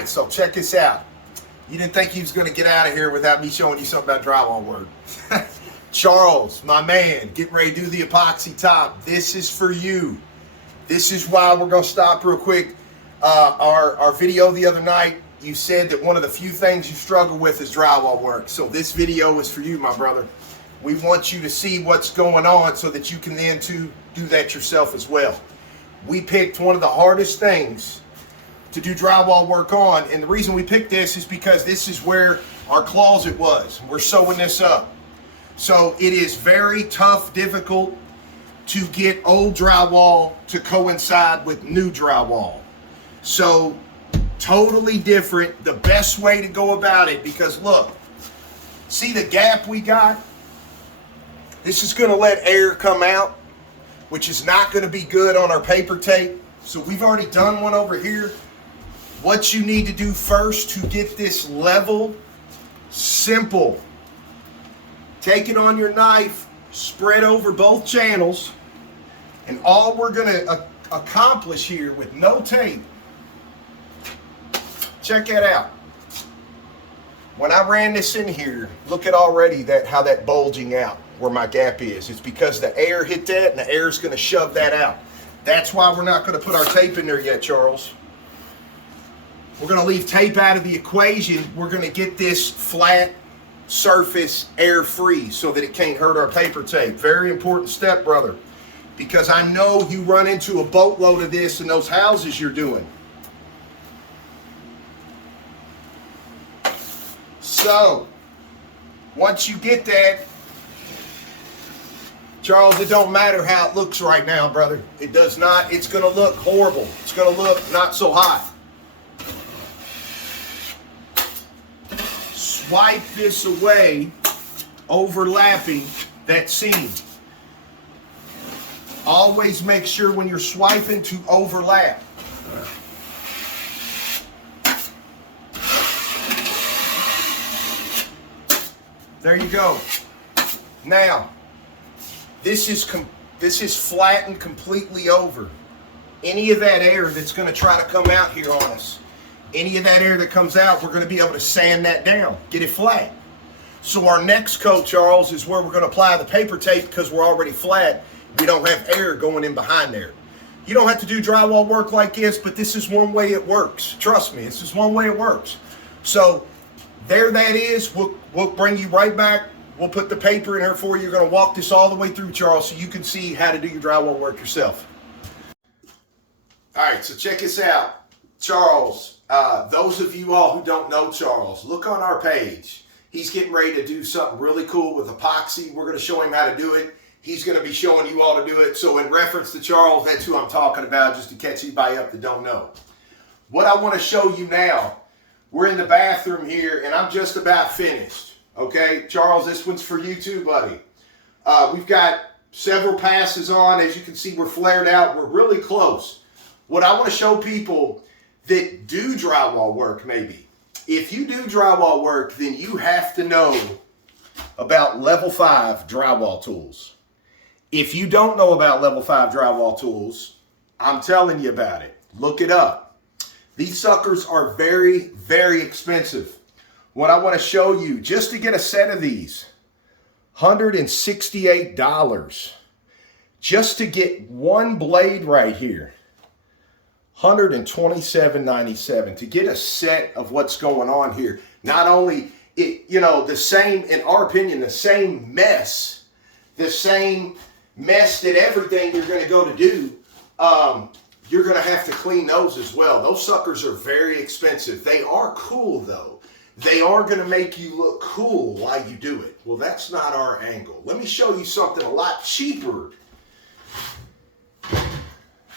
right, so check this out. You didn't think he was going to get out of here without me showing you something about drywall work. Charles, my man, get ready to do the epoxy top. This is for you. This is why we're going to stop real quick. Our video the other night, you said that one of the few things you struggle with is drywall work. So this video is for you, my brother. We want you to see what's going on so that you can then do that yourself as well. We picked one of the hardest things to do drywall work on, and the reason we picked this is because this is where our closet was. We're sewing this up. So it is very tough, difficult to get old drywall to coincide with new drywall. So totally different. The best way to go about it, because look, see the gap we got? This is going to let air come out, which is not going to be good on our paper tape. So we've already done one over here. What you need to do first to get this level, simple. Take it on your knife, spread over both channels, and all we're going to accomplish here with no tape, check that out. When I ran this in here, look at already how that bulging out where my gap is. It's because the air hit that and the air is going to shove that out. That's why we're not going to put our tape in there yet, Charles. We're going to leave tape out of the equation. We're going to get this flat surface air free so that it can't hurt our paper tape. Very important step, brother, because I know you run into a boatload of this in those houses you're doing. So once you get that, Charles, it don't matter how it looks right now, brother. It does not. It's going to look horrible. It's going to look not so hot. Swipe this away, overlapping that seam. Always make sure when you're swiping to overlap. There you go. Now, this is flattened completely over. Any of that air that's going to try to come out here on us, any of that air that comes out, we're going to be able to sand that down, get it flat. So our next coat, Charles, is where we're going to apply the paper tape because we're already flat. We don't have air going in behind there. You don't have to do drywall work like this, but this is one way it works. Trust me, this is one way it works. So there that is. We'll bring you right back. We'll put the paper in here for you. You're going to walk this all the way through, Charles, so you can see how to do your drywall work yourself. All right, so check this out. Charles, those of you all who don't know Charles, look on our page. He's getting ready to do something really cool with epoxy. We're going to show him how to do it. He's going to be showing you all to do it. So in reference to Charles, that's who I'm talking about, just to catch anybody up that don't know. What I want to show you now, we're in the bathroom here, and I'm just about finished. Okay, Charles, this one's for you too, buddy. We've got several passes on. As you can see, we're flared out. We're really close. What I want to show people that do drywall work, maybe. If you do drywall work, then you have to know about level 5 drywall tools. If you don't know about level 5 drywall tools, I'm telling you about it. Look it up. These suckers are very, very expensive. What I want to show you, just to get a set of these, $168. Just to get one blade right here, $127.97. To get a set of what's going on here. Not only, the same, in our opinion, the same mess that everything you're going to go to do, you're going to have to clean those as well. Those suckers are very expensive. They are cool, though. They are going to make you look cool while you do it. Well, that's not our angle. Let me show you something a lot cheaper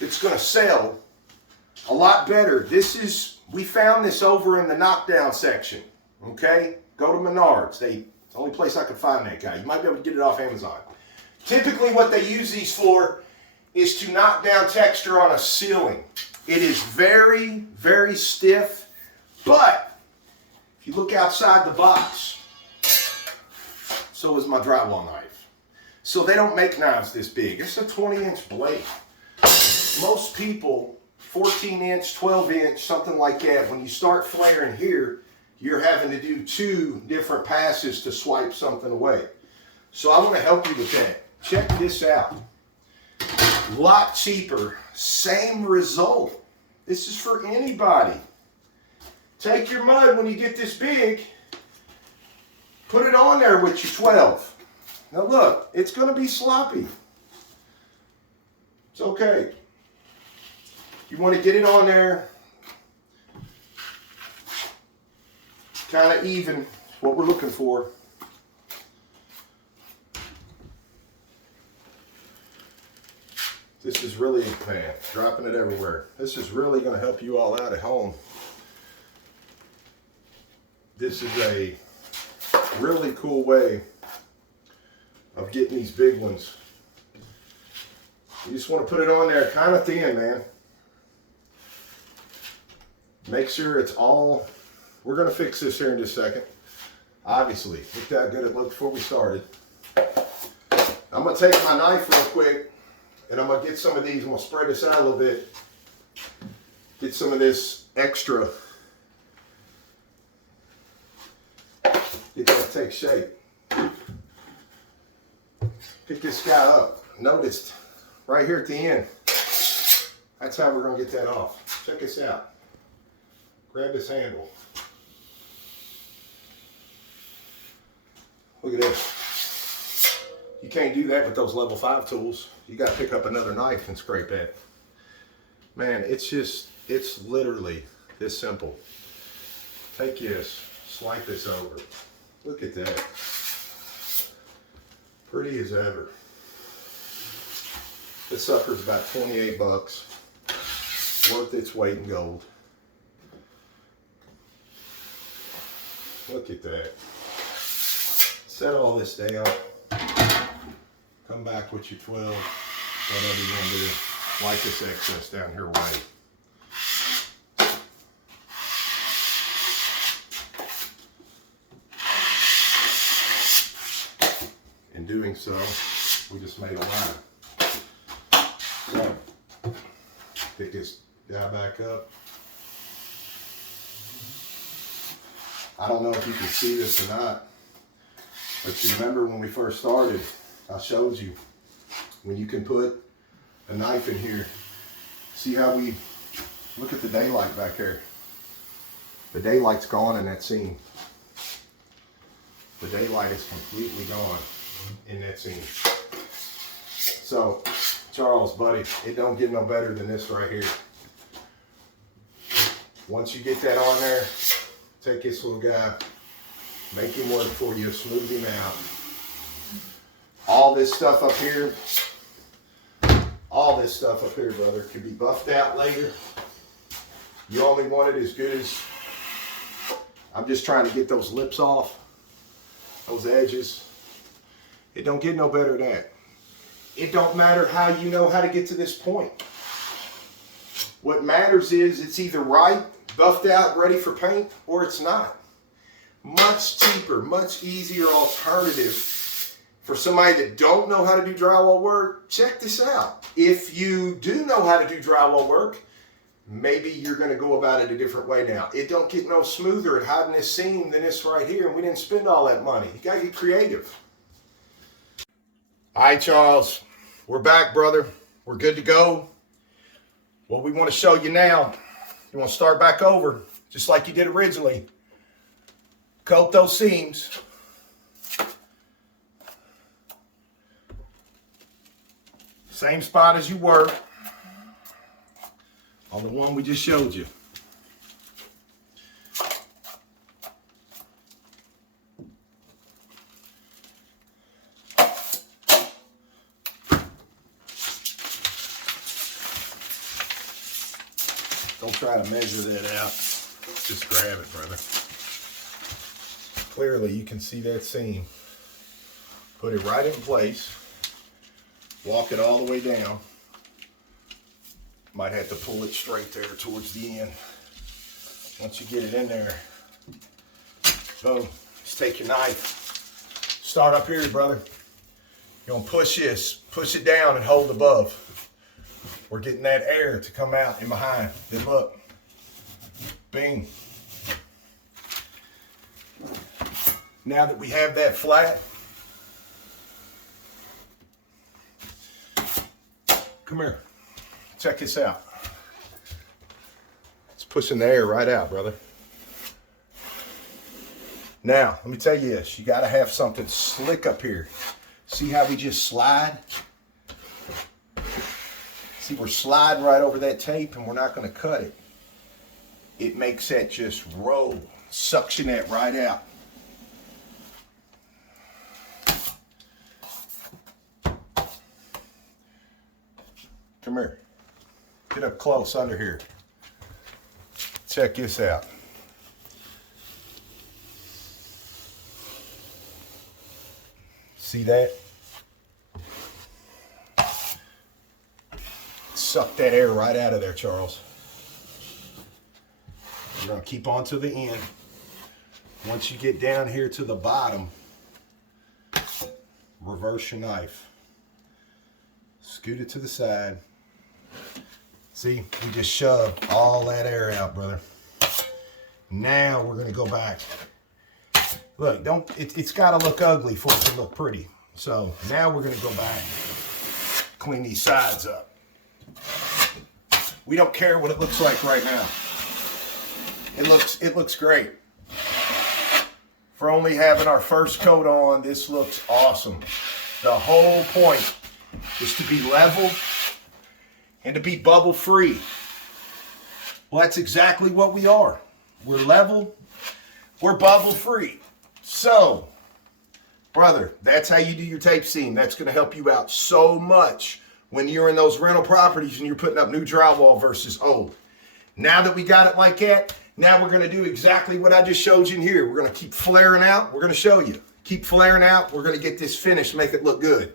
that's going to sell a lot better. We found this over in the knockdown section. Okay? Go to Menards. It's the only place I could find that guy. You might be able to get it off Amazon. Typically what they use these for is to knock down texture on a ceiling. It is very, very stiff, but if you look outside the box, so is my drywall knife. So they don't make knives this big. It's a 20-inch blade. Most people 14 inch, 12 inch, something like that. When you start flaring here, you're having to do 2 different passes to swipe something away. So I want to help you with that. Check this out. Lot cheaper, same result. This is for anybody. Take your mud when you get this big, put it on there with your 12. Now look, it's going to be sloppy. It's okay. You want to get it on there kind of even, what we're looking for. This is really, man, dropping it everywhere. This is really going to help you all out at home. This is a really cool way of getting these big ones. You just want to put it on there kind of thin, man. Make sure it's all, we're going to fix this here in just a second. Obviously, look how good it looked before we started. I'm going to take my knife real quick and I'm going to get some of these, I'm going to spread this out a little bit. Get some of this extra. Get that to take shape. Pick this guy up. Notice right here at the end. That's how we're going to get that off. Check this out. Grab this handle. Look at this. You can't do that with those level 5 tools. You got to pick up another knife and scrape that. Man, it's literally this simple. Take this, slide this over. Look at that. Pretty as ever. This sucker's about 28 bucks. Worth its weight in gold. Look at that. Set all this down. Come back with your 12. Whatever you want to do. Wipe this excess down here away. In doing so, we just made a line. So, pick this guy back up. I don't know if you can see this or not, but you remember when we first started, I showed you when you can put a knife in here. See how we, look at the daylight back there. The daylight's gone in that seam. The daylight is completely gone in that seam. So, Charles, buddy, it don't get no better than this right here. Once you get that on there, take this little guy, make him work for you, smooth him out. All this stuff up here, brother, can be buffed out later. You only want it as good as, I'm just trying to get those lips off, those edges. It don't get no better than that. It don't matter how you know how to get to this point. What matters is it's either right, buffed out, ready for paint, or it's not. Much cheaper, much easier alternative for somebody that don't know how to do drywall work. Check this out. If you do know how to do drywall work, maybe you're going to go about it a different way now. It don't get no smoother at hiding this seam than this right here, and we didn't spend all that money. You got to get creative. All right, Charles, we're back, brother. We're good to go. What we want to show you now, you want to start back over, just like you did originally. Coat those seams. Same spot as you were on the one we just showed you. Don't try to measure that out. Just grab it, brother. Clearly you can see that seam. Put it right in place. Walk it all the way down. Might have to pull it straight there towards the end. Once you get it in there, boom, just take your knife. Start up here, brother. You're gonna push this, push it down and hold above. we're getting that air to come out in behind. Then look, bing. Now that we have that flat, come here, check this out. It's pushing the air right out, brother. Now, let me tell you this, you gotta have something slick up here. See how we just slide? See, we're sliding right over that tape and we're not gonna cut it. It makes that just roll, suction that right out. Come here, get up close under here. Check this out. See that? Suck that air right out of there, Charles. You're gonna keep on to the end. Once you get down here to the bottom, reverse your knife. Scoot it to the side. See, we just shoved all that air out, brother. Now we're gonna go back. Look, it's gotta look ugly for it to look pretty. So now we're gonna go back, clean these sides up. We don't care what it looks like right now. It looks great. For only having our first coat on, this looks awesome. The whole point is to be level and to be bubble free. Well, that's exactly what we are. We're level, we're bubble free. So, brother, that's how you do your tape seam. That's going to help you out so much when you're in those rental properties and you're putting up new drywall versus old. Now that we got it like that, now we're going to do exactly what I just showed you in here. We're going to keep flaring out. We're going to show you. Keep flaring out. We're going to get this finished, make it look good.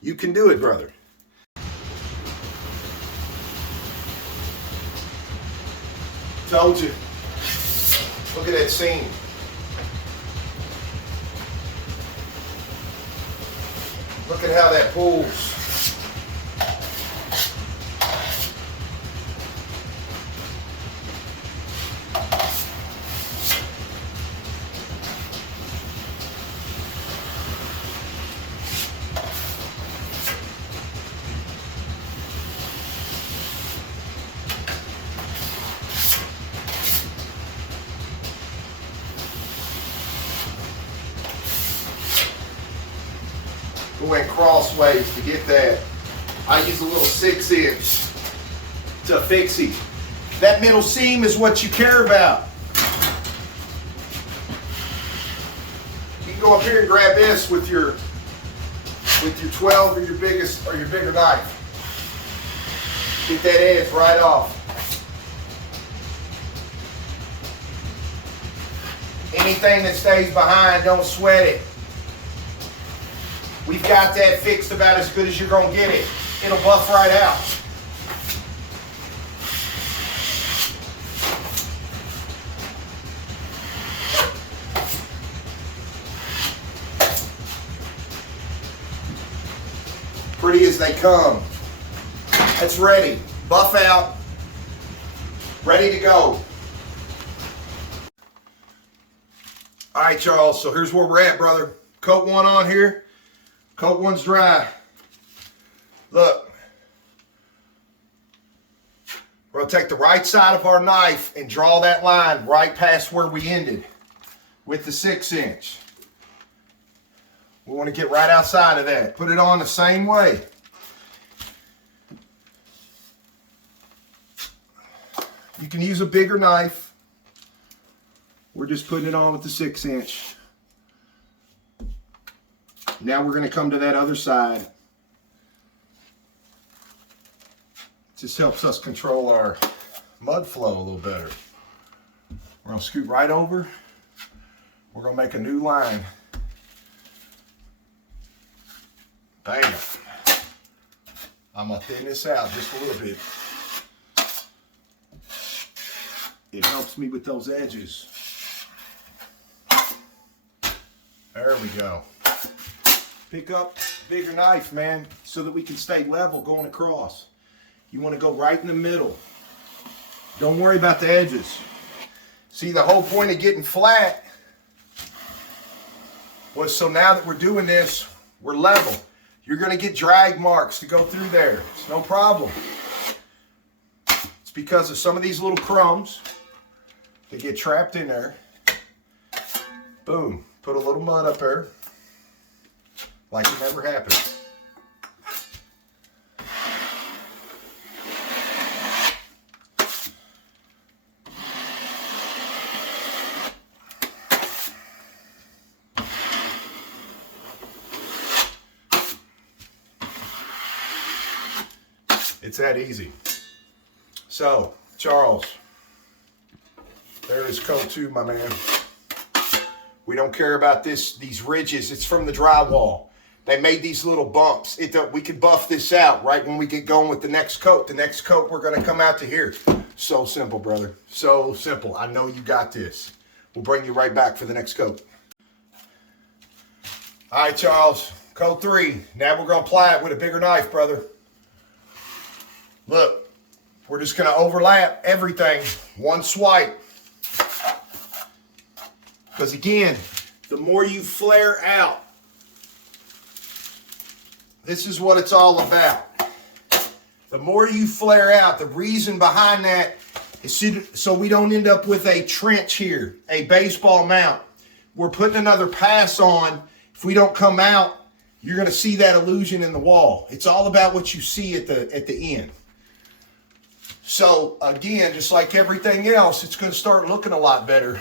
You can do it, brother. Told you. Look at that seam. Look at how that pulls. Went crossways to get that. I use a little 6-inch to fix it. That middle seam is what you care about. You can go up here and grab this with your 12 or your bigger knife. Get that edge right off. Anything that stays behind, don't sweat it. We've got that fixed about as good as you're gonna get it. It'll buff right out. Pretty as they come. That's ready. Buff out. Ready to go. All right, Charles, so here's where we're at, brother. Coat one on here. Coat one's dry. Look. We're going to take the right side of our knife and draw that line right past where we ended with the 6-inch. We want to get right outside of that. Put it on the same way. You can use a bigger knife. We're just putting it on with the 6-inch. Now we're going to come to that other side. Just helps us control our mud flow a little better. We're going to scoot right over. We're going to make a new line. Bam. I'm going to thin this out just a little bit. It helps me with those edges. There we go. Pick up bigger knife, man, so that we can stay level going across. You want to go right in the middle. Don't worry about the edges. See, the whole point of getting flat was so now that we're doing this, we're level. You're going to get drag marks to go through there. It's no problem. It's because of some of these little crumbs that get trapped in there. Boom. Put a little mud up there like it never happened. It's that easy. So, Charles, there is code 2, my man. We don't care about these ridges. It's from the drywall. They made these little bumps. We can buff this out right when we get going with the next coat. The next coat, we're going to come out to here. So simple, brother. So simple. I know you got this. We'll bring you right back for the next coat. All right, Charles. Coat 3. Now we're going to apply it with a bigger knife, brother. Look, we're just going to overlap everything. One swipe. Because again, the more you flare out, this is what it's all about. The more you flare out, the reason behind that is so we don't end up with a trench here, a baseball mount. We're putting another pass on. If we don't come out, you're going to see that illusion in the wall. It's all about what you see at the end. So again, just like everything else, it's going to start looking a lot better.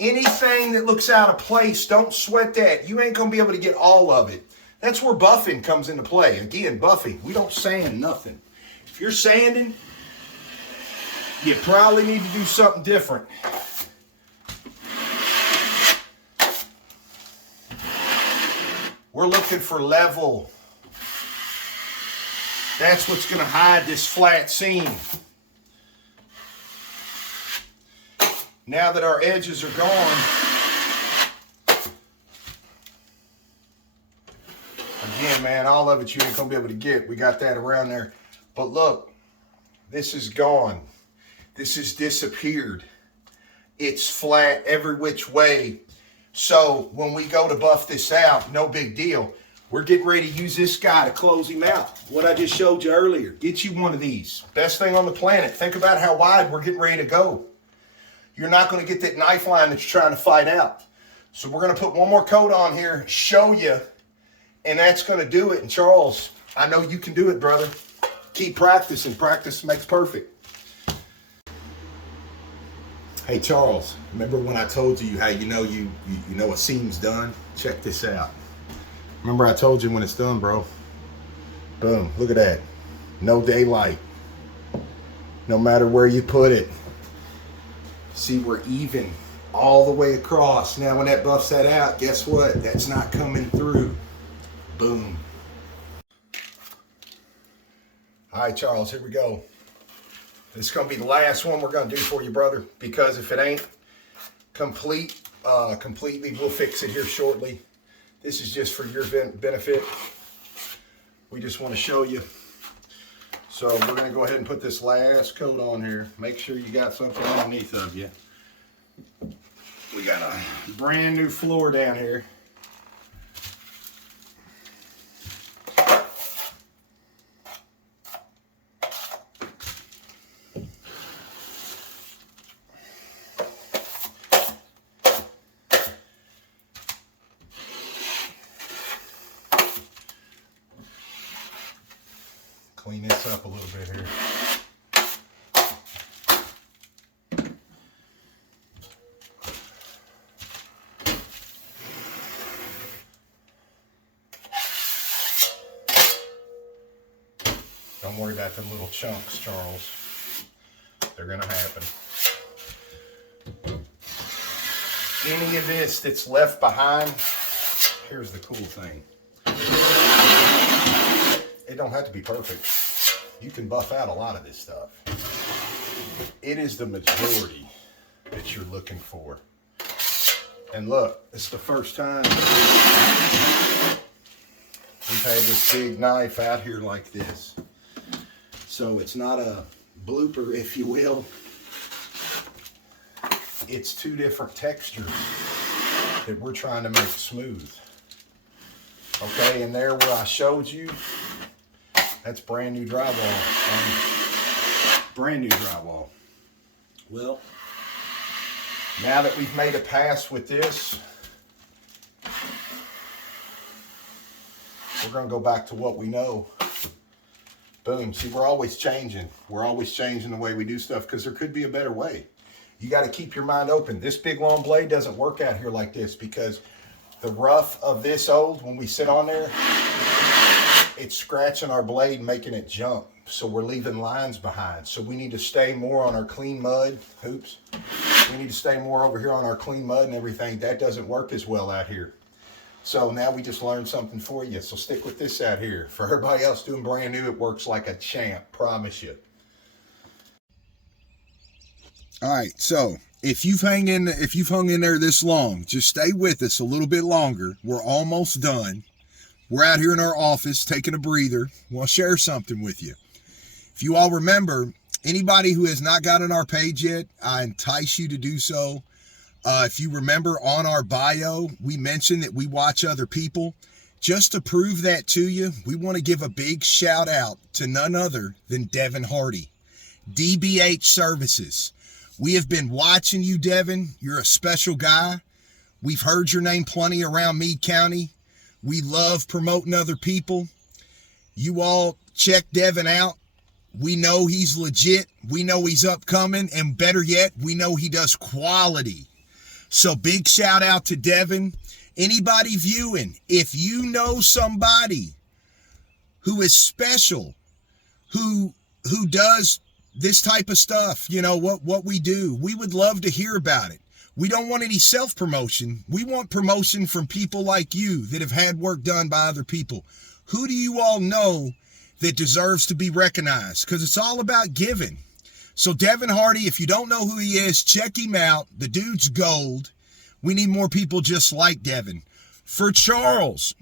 Anything that looks out of place, don't sweat that. You ain't going to be able to get all of it. That's where buffing comes into play. Again, buffing. We don't sand nothing. If you're sanding, you probably need to do something different. We're looking for level. That's what's going to hide this flat seam. Now that our edges are gone, again, man, all of it you ain't going to be able to get. We got that around there. But look, this is gone. This has disappeared. It's flat every which way. So when we go to buff this out, no big deal. We're getting ready to use this guy to close him out. What I just showed you earlier. Get you one of these. Best thing on the planet. Think about how wide we're getting ready to go. You're not going to get that knife line that you're trying to fight out. So we're going to put one more coat on here, show you, and that's going to do it. And Charles, I know you can do it, brother. Keep practicing. Practice makes perfect. Hey, Charles, remember when I told you how you know a seam's done? Check this out. Remember I told you when it's done, bro. Boom, look at that. No daylight. No matter where you put it. See, we're even all the way across. Now, when that buffs that out, guess what? That's not coming through. Boom. All right, Charles, here we go. This is going to be the last one we're going to do for you, brother, because if it ain't completely, we'll fix it here shortly. This is just for your benefit. We just want to show you. So we're going to go ahead and put this last coat on here. Make sure you got something underneath of you. We got a brand new floor down here. Clean this up a little bit here. Don't worry about them little chunks, Charles. They're going to happen. Any of this that's left behind, here's the cool thing. It don't have to be perfect. You can buff out a lot of this stuff. It is the majority that you're looking for. And look, it's the first time we've had this big knife out here like this. So it's not a blooper, if you will. It's two different textures that we're trying to make smooth. Okay, and there where I showed you, that's brand new drywall. Brand new drywall. Well, now that we've made a pass with this, we're gonna go back to what we know. Boom, see, we're always changing. We're always changing the way we do stuff because there could be a better way. You got to keep your mind open. This big long blade doesn't work out here like this because the rough of this old, when we sit on there, it's scratching our blade, making it jump. So we're leaving lines behind. So we need to stay more on our clean mud. Oops. We need to stay more over here on our clean mud and everything. That doesn't work as well out here. So now we just learned something for you. So stick with this out here. For everybody else doing brand new, it works like a champ, promise you. All right, so if you've hung in there this long, just stay with us a little bit longer. We're almost done. We're out here in our office taking a breather. We'll share something with you. If you all remember, anybody who has not gotten our page yet, I entice you to do so. If you remember on our bio, we mentioned that we watch other people. Just to prove that to you, we want to give a big shout out to none other than Devin Hardy, DBH Services. We have been watching you, Devin. You're a special guy. We've heard your name plenty around Meade County. We love promoting other people. You all check Devin out. We know he's legit. We know he's upcoming. And better yet, we know he does quality. So big shout out to Devin. Anybody viewing, if you know somebody who is special, who does this type of stuff, you know, what we do, we would love to hear about it. We don't want any self-promotion. We want promotion from people like you that have had work done by other people. Who do you all know that deserves to be recognized? Because it's all about giving. So Devin Hardy, if you don't know who he is, check him out. The dude's gold. We need more people just like Devin. For Charles,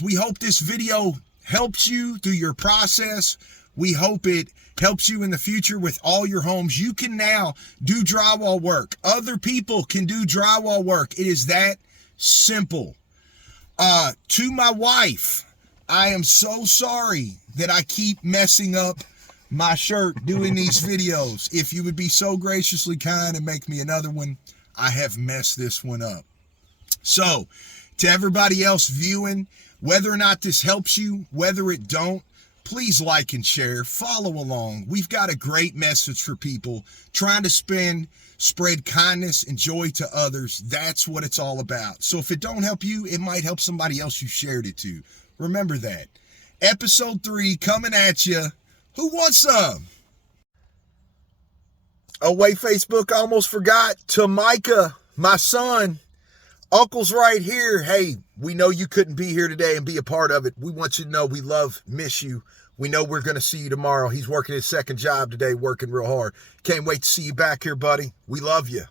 we hope this video helps you through your process. We hope it helps you in the future with all your homes. You can now do drywall work. Other people can do drywall work. It is that simple. To my wife, I am so sorry that I keep messing up my shirt doing these videos. If you would be so graciously kind and make me another one, I have messed this one up. So, to everybody else viewing, whether or not this helps you, whether it don't, please like and share, follow along. We've got a great message for people, trying to spread kindness and joy to others. That's what it's all about. So if it don't help you, it might help somebody else you shared it to. Remember that. Episode 3 coming at you. Who wants some? Oh, wait, Facebook, I almost forgot. To Micah, my son, Uncle's right here. Hey, we know you couldn't be here today and be a part of it. We want you to know we miss you. We know we're going to see you tomorrow. He's working his second job today, working real hard. Can't wait to see you back here, buddy. We love you.